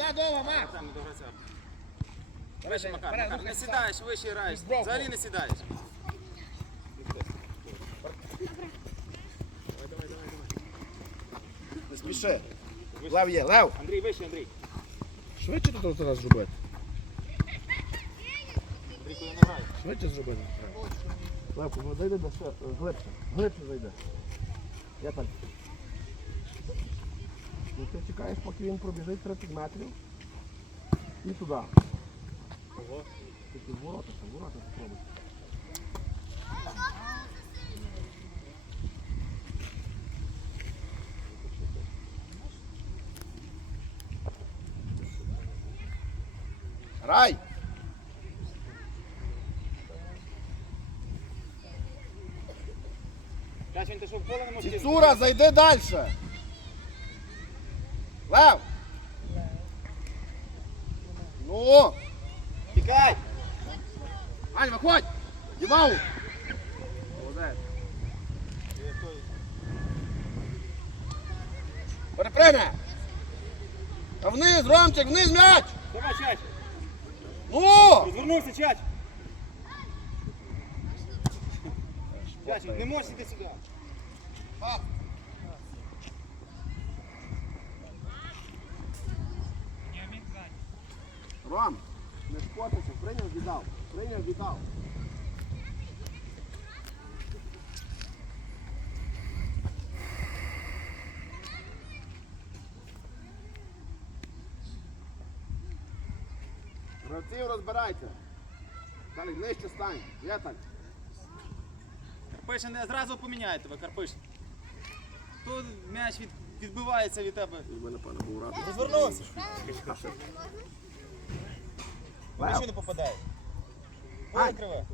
Туди дома, Макс. Там не до гравця. Вище, Макар, Макар, не сідаєш, вище граєш. Взагалі не сідаєш. Не спіши. Лев є, лев. Андрій, вище, Андрій. Швидше тут зараз зробити. Андрій, коли не грає. Швидше зробити. Левко, ну зайди до ще, глибше. Глибше зайди. Я так. Ти чекаєш, поки він пробіжить 30 метрів. І туди. Ого. Тільки в ворота, в ворота спробуй. Рай! Кач, він ти що в поле не може Цура, зайди далі! Лев! Ну! Тікай! Ань, виходь! Дімау! Молодець. Перепригне! Та вниз, Ромчик, вниз м'яч! Давай, чач! Ну! Розвернувся, чач! Чач, не можеш іти сюди. Ром, не спотися, прийняв, віддав. Прийняв, віддав. Гравців розбирайте. Далі нижче стань. Я так. Карпишин, не зразу поміняє тебе, Карпишин. Тут м'яч від, відбивається від тебе. Ви, напевно, був радий. Розвернувся. Лев. Нічого не попадає. Ай. Криве.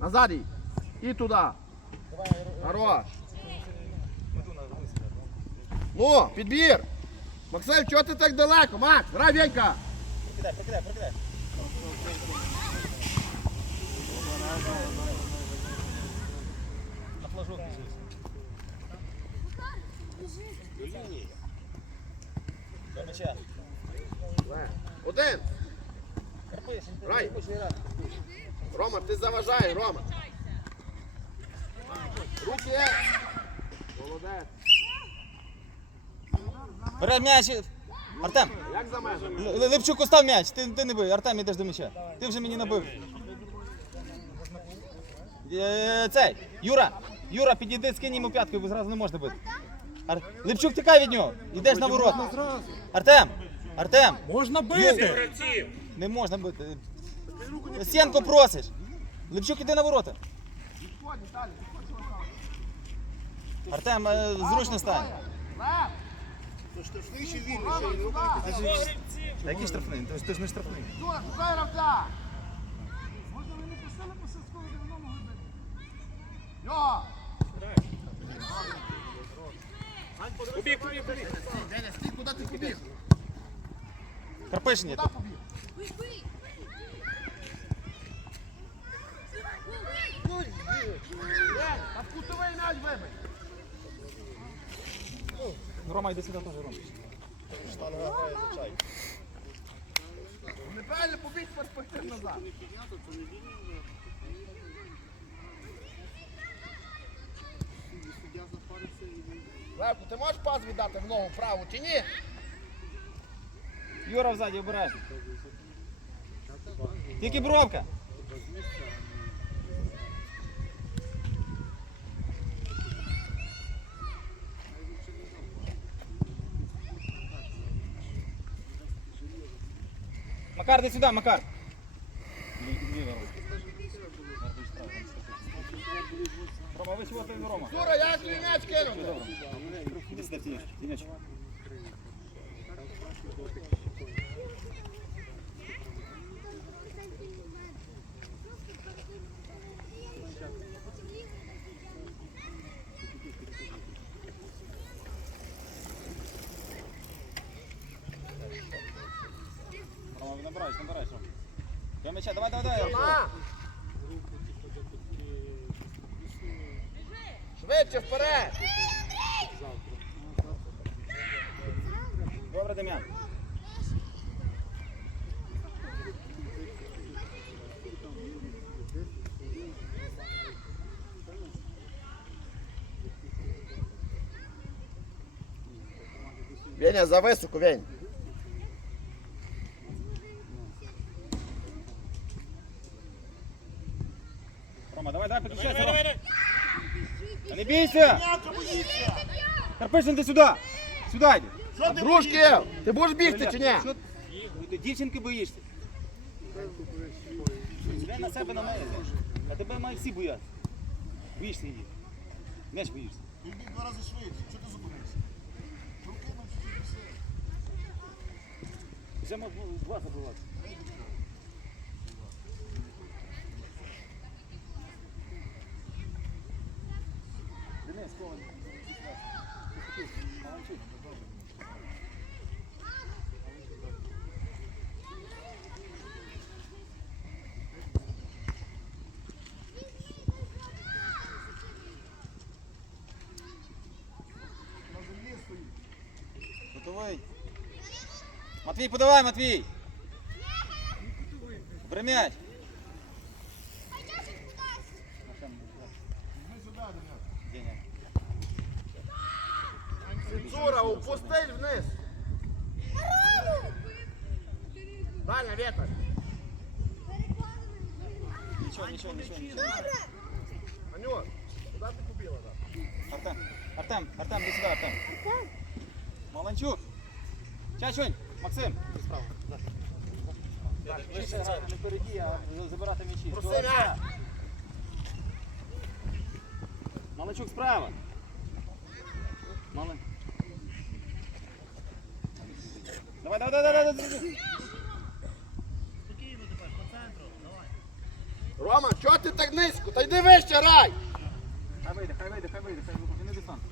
Назад їй. І туди. Давай, Хорош. Ну, підбір. Максим, чого ти так далеко? Макс, грай Венька. Прокидай, прокидай, прокидай. На флажок. До м'яча. Один. Рай. Рома, ти заважаєш, Рома. Руки. Молодець. М'яч. Артем, Як за межами? Л- Липчук остав м'яч, ти, ти не бий, Артем ідеш до м'яча. Ти вже мені набив. Е, Цей, Юра, Юра, підійди, скинь йому п'яткою, бо зразу не можна бити. Ар... Липчук, тікай від нього, йдеш на ворота. Артем, Артем, Можна бити! Не можна бити. Сєнко просиш. Липчук, іди на ворота. Артем, е, зручно стань. Штрафний чи вільний? Ще й руки. Та який штрафний? Ти, ж- ти ж не штрафний. Юра, шукай гравця. Йо! Побіг, побіг, побіг. Деня, стій, куди ти побіг? Карпишин є. Куди побіг? День, а в кутовий м'яч вибий. Рома, йди сюди теж, Рома. Неправильно побіг, перспектив назад. Левко, ти можеш пас віддати в ногу праву чи ні? Юра взаді, обережно. Тільки бровка. Макар, іди сюди, Макар. Рома, ви ти Рома? Як тобі м'яч кинув? Іди сюди, Тіняч. набирайся, набирайся. Я мяча, давай, давай, давай. Швидше вперед! Добре, Дем'ян. Веня, за високу, Вень. Давай, давай, Давай, давай, давай. Не бійся! Карпишин, ти сюди! Сюди йди! Дружки, ти будеш бігти чи ні? Що ти дівчинки боїшся? Глянь на себе на мене. А тебе мають всі боятися. Боїшся її. М'яч боїшся. Він біг два рази швидше. Чого ти зупинився? Прокинув чуть-чуть все. Вже можна два забивати. Матвій, подавай, Матвій. Бери м'яч. Деня. Цура, упусти вниз. Даня, ветер. Нічого, нічого, нічого, нічого. Анют, куди ти побіла? да? Артем, Артем, Артем, іди сюди, Артем. Маланчук. Чачунь, Максим. Вище грати, не впереді, а забирати м'ячі. Проси Туди. м'яч. Маланчук справа. Малин. Давай, давай, давай, давай, давай. Рома, чого ти так низько? Та йди вище грай! Хай вийде, хай вийде, хай вийде, хай вийде, не десант.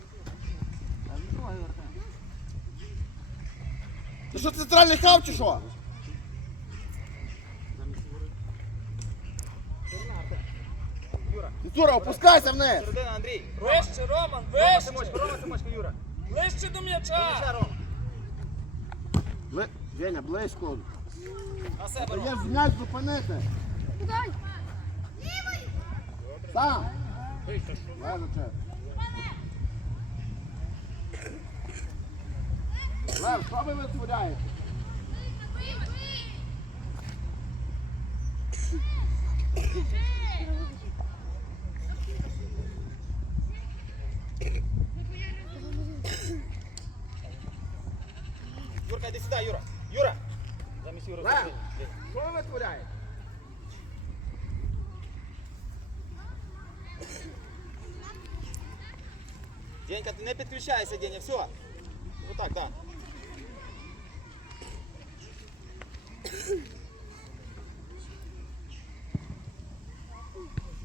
А не трогай, Артем. Ти що центральний став чи що? Юра, опускайся вниз! середина, Андрій. Вище, Роман, Рома вище. Симочка, Рома Симочка, Юра. Ближче до м'яча. М'яча, Рома. Бли... Веня, близько. На себе, Та Рома. є ж м'яч зупинити. Сам. Лев, Лев, що ви витворяєте? Юрка, сюда, Юра. Юра. Замість Юра. Лев, що ви витворяєте? Денька, ти не підключайся, Деня, все. Вот так, да.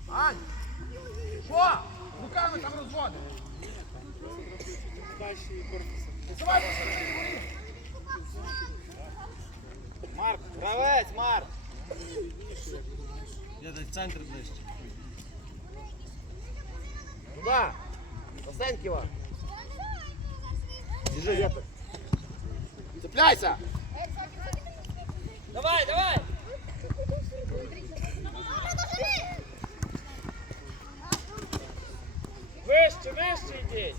Ань! Що? Руками там розводиш. Давай, Марк, гравець, Марк. Туда. Косенькива. Держи ветер. Цепляйся. Давай, давай. Вище, вище йди.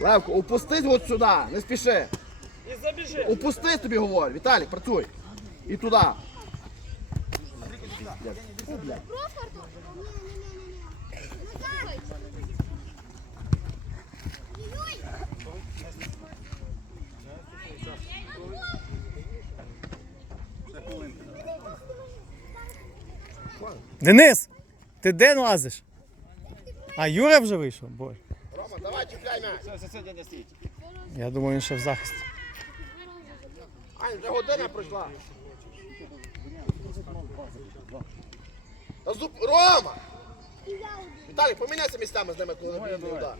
Левко, упустись от сюди, не спіши. І забіжи. Упустись тобі говорю. Віталік, працюй. І туди. Денис, ти де лазиш? А Юра вже вийшов? Боже. Чіпляй. Все, все, все. Я думаю, він ще в захисті. Ань, вже година пройшла. Та зуб... Рома! Віталій, поміняйся місцями з ними, коли не бігне удар.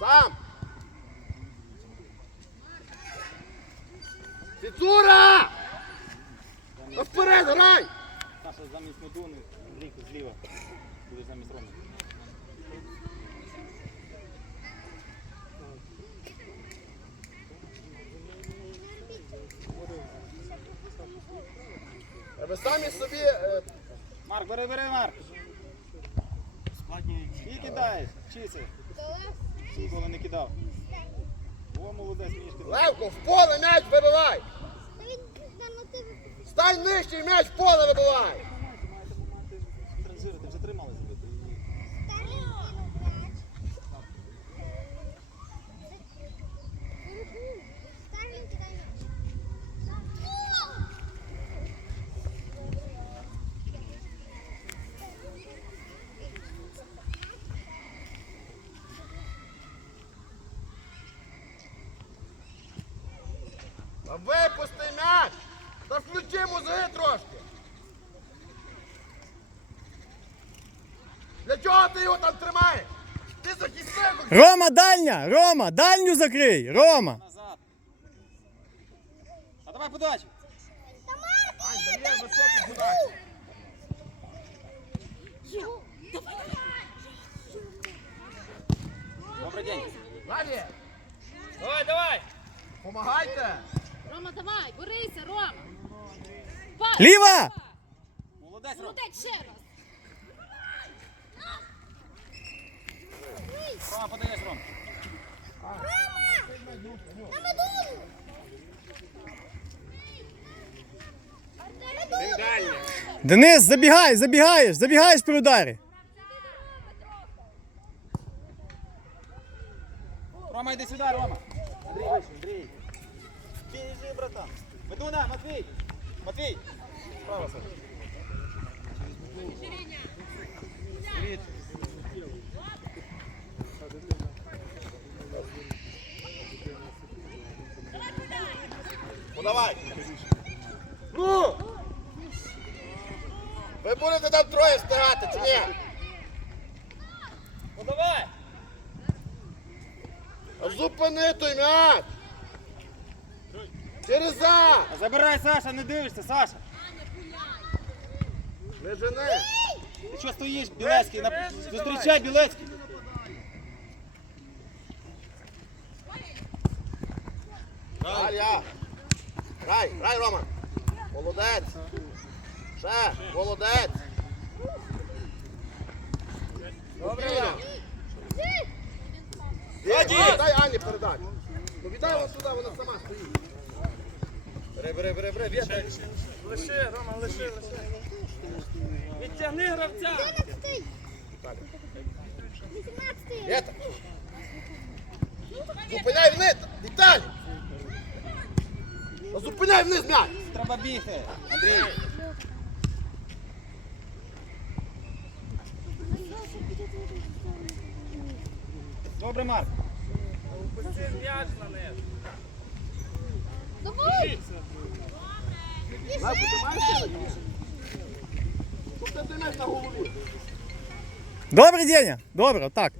Сам! Фіцура! Та вперед, грай! Саша замість Медуни, Андрійко зліва. Буде. Ви самі собі... е, Марк, бери, бери, Марк. І кидаєш. Вчися. Ніколи не кидав. О, молодець, між кидав. Левко, в поле м'яч вибивай! Стань нижче і м'яч в поле вибивай! Транжири, ти вже три мали зробити. А випусти м'яч! Та включи мозги трошки! Для чого ти його там тримаєш? Ти захисник! Рома, дальня! Рома, дальню закрий! Рома! Назад. А давай подачу. Ань, дає високий подачу. Добрий день. Далі! Давай, давай. Помагайте! Рома, давай, борися, Рома. Пас. Ліва! Молодець, Ром. Молодець ще раз. Рома, подаєш, Ром. Денис, забігай, забігаєш, забігаєш при ударі. Рома, йди сюди, Рома. Андрій, вийшов, Андрій. Біжи, братан. Медуна, Матвій. Матвій. Справа, Саша. Привіт. Ну давай! Ну! Ви будете там троє встигати, чи ні? Ну давай. Зупини той м'яч! Через за! Забирай, Саша, не дивишся, Саша. Не жени! Ти що стоїш, Білецький? На... Зустрічай, Білецький. Далі! Грай, грай, Рома! Молодець! Ще! Молодець! Добре, Дай, Ані передай! Ну віддай вона сюди, вона сама стоїть. Бери, бери, бери, бери, віддай. Лиши, Рома, лиши, лиши. Відтягни гравця. Віта! Зупиняй вниз! Віталій! Та Зупиняй вниз м'яч! Треба бігти. Андрій. Добре, Марк. Пусти м'яч на них. Ти маєш той м'яч на голові. Добре, добре, так.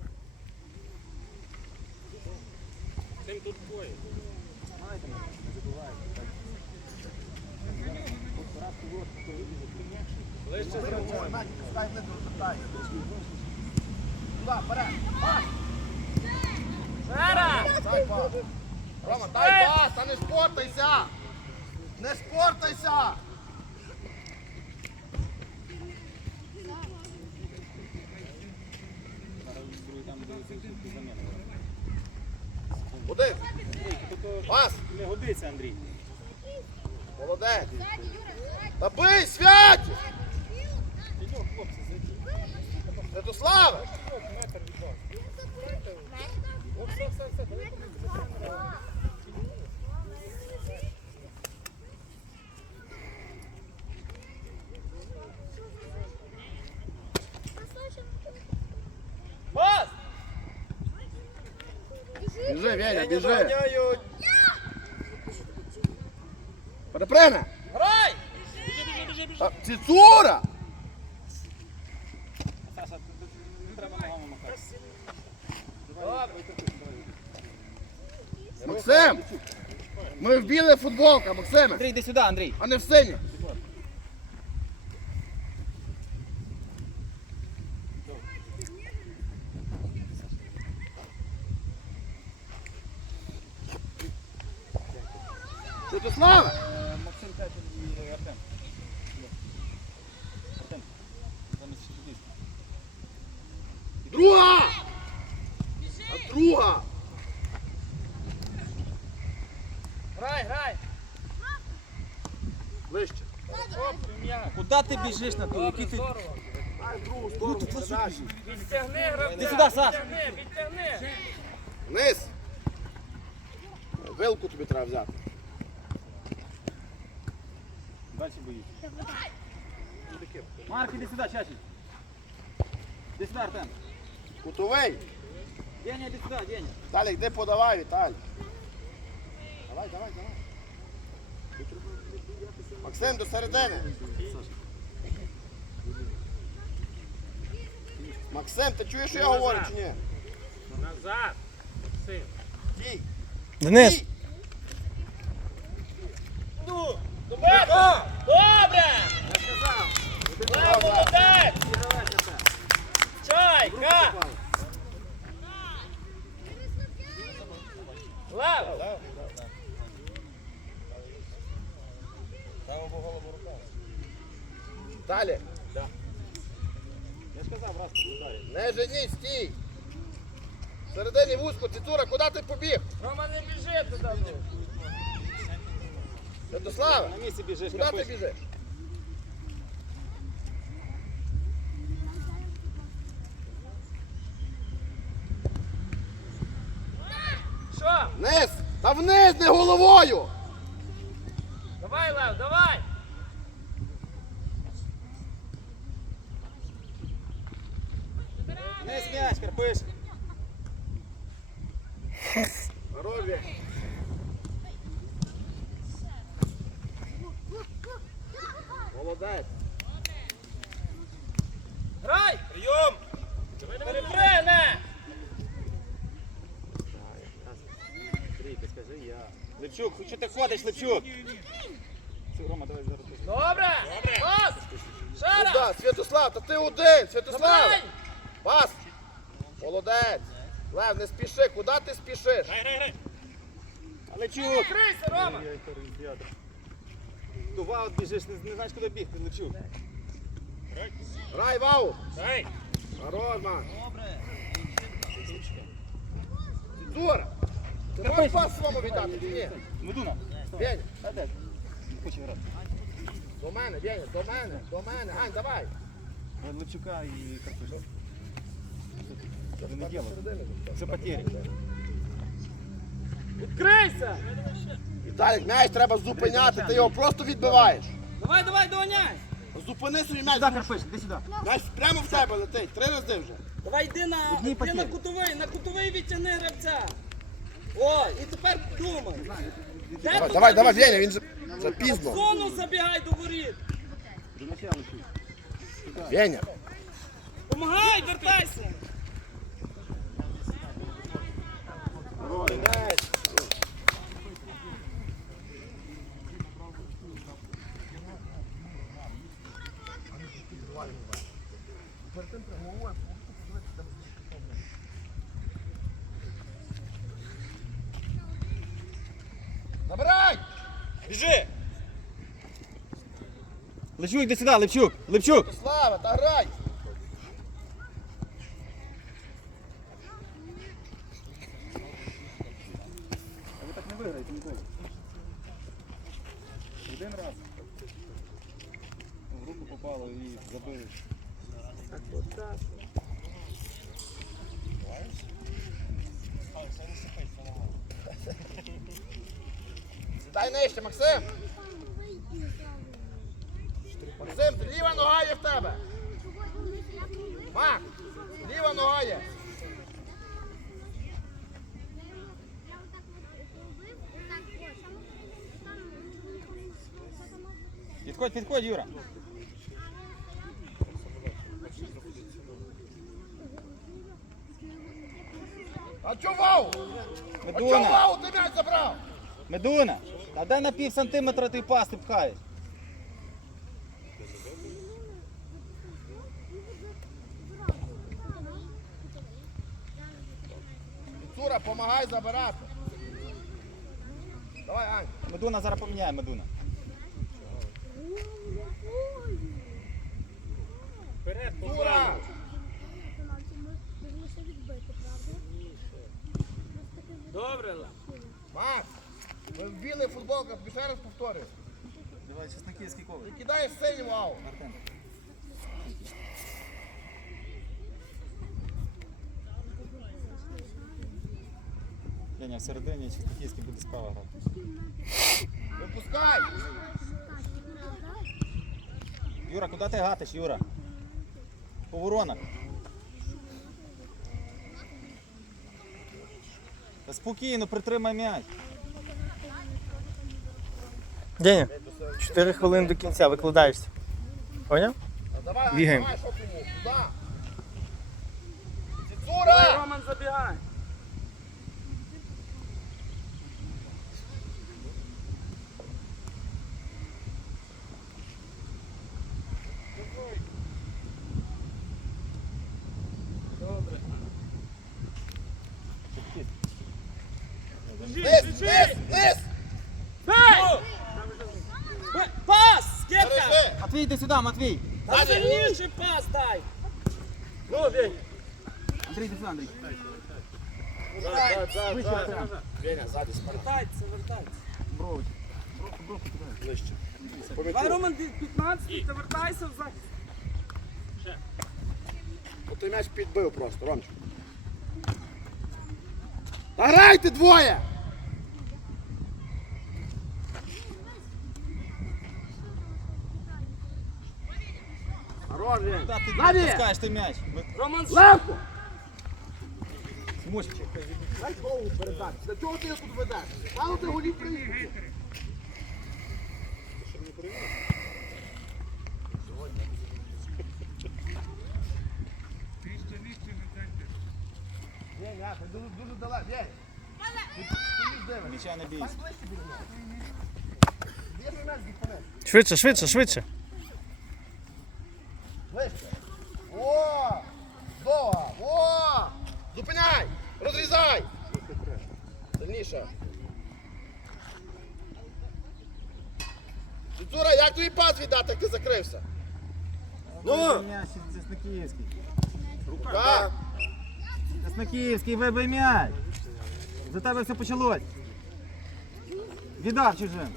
Туди, вперед! Пас! Дай пас! Рома, дай пас, та не спортайся! Не спортайся! Куди? Пас! Не годиться, Андрій. Молодець! Та бий, свять! Святославе! Пас. Біжи, Веня, біжи! Переприна! Грай. Цицура! Максим! Ми в білих футболках, Максиме, Андрій, йди сюди, Андрій. а не в синіх. Святославе! Е, Максим Петя і Артем. Артем. Замість футболіста. Друга! А друга! Грай, грай. Ближче. Куди ти біжиш на ту? Який ти... Другу сторону передачу. Відтягни гравця. Іди сюди, Саш. Відтягни, відтягни. Вниз! Вилку тобі треба взяти. Далі боїться. Марк, іди сюди, чачі. Іди сюди, Артем. Кутовий! Деня, іди сюди, Деня. Віталій, йди подавай, Віталій. Давай, давай, давай. Максим, до середини. Максим, ти чуєш, що я говорю чи ні? Назад. Максим. Стій. Денис. Ну, добре. Добре. Лев, молодець. Чайка. Лев. Далі. Я ж казав, раз туди. Не женіть, стій. Середині вузько, Куди побіг? Рома, не біжи туди. Святославе, На місці біжиш, куди ти біжиш? Що? Вниз! Та вниз, не головою! Давай, Лев, давай. Не м'яч, Карпиш. Молодець. Грай. Прийом. Перепригне. Трійка, скажи що ти ходиш, зараз. Добре. Пас. Ще раз. Святослав, та ти один! Святослав! Пас! Молодець! Лев, не спіши, куди ти спішиш? Левчук! Крийся, Рома. Тува от біжиш, не, не знаєш, куди бігти, Левчук. Грай вау! Дай. Хорош, Макс! Цитура! Ти можеш пас своєму віддати чи ні? Медуна. Веня, А де? Не хоче грати. до мене, Веня, до мене, до мене. Ань, давай! Левчука і Карпиша. Це не діло. Це потері. Відкрийся. Віталік, м'яч треба зупиняти, ти його просто відбиваєш. Давай, давай, доганяй. Зупини свій м'яч. Сюди, Карпиш, іди сюди. М'яч прямо в тебе летить. Три рази вже. Давай йди на, йди на кутовий, на кутовий відтягни гравця. О, і тепер думай. Де Давай, тут давай, давай, забіг? Веня, він же запізно. Зону забігай до воріт. Веня. Помагай, вертайся. Забирай! Біжи. Левчук, іди сюди, Левчук, Левчук. Слава, та грай! А ви так не виграєте ніколи. Один раз. В руку попало і забили. Дай нижче! Максим, ліва нога є в тебе! Мак! Ліва нога є! Підходь, підходь, Юра. А чо вау? А Медуна, вау ти м'яч забрав? Медуна. А де на пів сантиметра ти пас ти пхаєш? Давай забирати. Давай, Ань. Медуна зараз поміняє медуна. Вперед, Дура! Добре, Ла. Макс, ви в білих футболках, тобі ще раз повторюю. Давай, чесноківський ковер. Ти кидаєш синю, вау. Артем. Леня, всередині чесноківський буде справа грати. Випускай. Юра, куди ти гатиш, Юра? По воронах. Та спокійно, притримай м'яч. Деня, 4 хвилини до кінця викладаєшся. Поняв? А Давай, Бігаємо. давай, що? Куди? Цицура! Роман, забігай. Низ, низ, низ! Дай! Пас! Скидка! Бережи! Матвій, йди сюди, Матвій. Та сильніший пас дай! Ну, бій! Андрій, йди сюди, Андрій. Веня, ззаді спа. Вертайся, вертайся. Брович. Ближче. Давай, Роман, 15 ти вертайся в захист. От той м'яч підбив просто, Ромчик. Та грайте двоє! Хорош, Вень. Куди ти Ззаді! відпускаєш ти м'яч? Ми- Роман, Левко! Смочки. Дай голову передати. Для чого ти його тут ведеш? Мало ти голів приїхати. Ні, ні, ти дуже, дуже далеко. Ні. М'яча не бійся. Є ж м'яч відпонеш. Швидше, швидше, швидше. Сильніше. Цура, як тобі пас віддати, як ти закрився? Ну! М'яч, Чесноківський. Рука! Чесноківський, вибий м'яч. За тебе все почалось. Віддав чужим.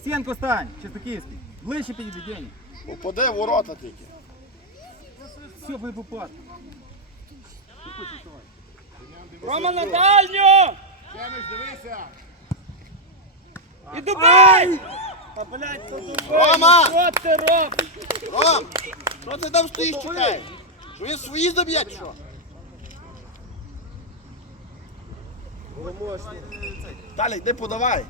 Стінку стань, Чесноківський. Ближче підійди, Дені. Упади в ворота тільки. Все, ви попад. Роман на дальню! Чемиш, дивися! І добий! Та, блядь, то добий! Рома! Що ти робиш? Ром! Що ти там стоїш, чекаєш? Що він свої заб'є, чи що? Далі, йди подавай.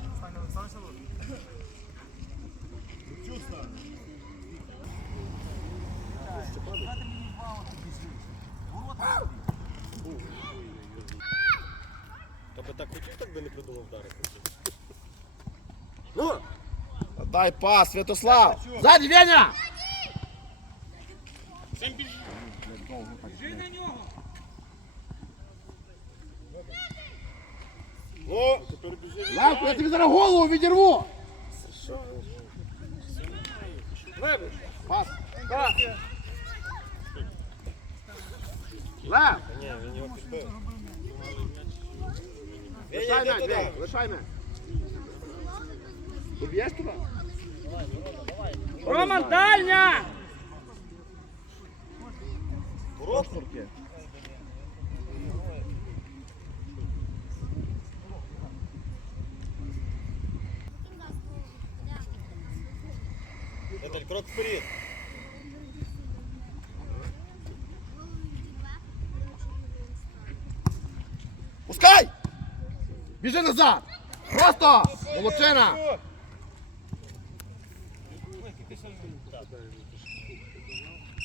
Ну, дай пас, Святослав. Ззаді, Веня! Ну, Левко, я тобі зараз голову відірву. Вибач. Пас. Пас. Лев. Лишай м'яч, Веня, лишай м'яч. Доб'єш туди? Роман, дальня! Ротфорки. Крок вперед. Біжи назад! Просто! Молодчина!